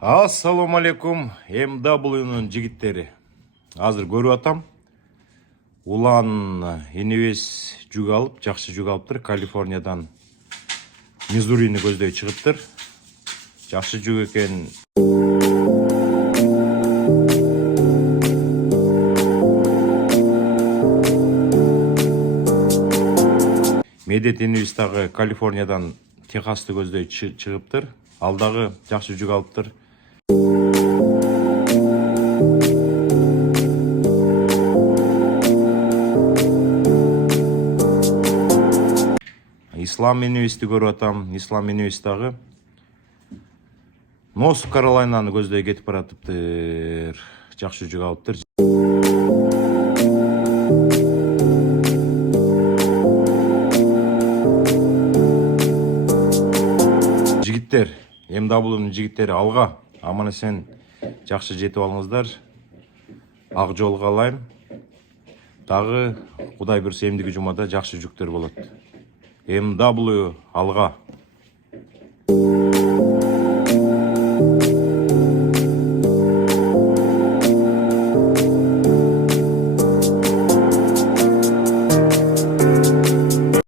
Ассаламу алейкум, МW'нун жигиттери. Азыр көрүп атам. Улан энебес жүк алып, жакшы жүк алыптыр. Калифорниядан Мизурини көздөй чыгыптыр. Жакшы жүк экен. Медет энебес дагы Калифорниядан Техасты көздөй чыгыптыр. Ал дагы жакшы жүк алыптыр. Ислам энебести көрүп атам. Ислам энебес дагы Норс Каролайнаны көздөй кетип баратыптыр. Жакшы жүк алыптыр. Жигиттер, МW'нун жигиттери алга. Аман эсен жакшы жетип алыңыздар. Ак жол каалайм. Дагы Кудай буйрса эмдиги жумада жакшы жүктөр болот. МW алга.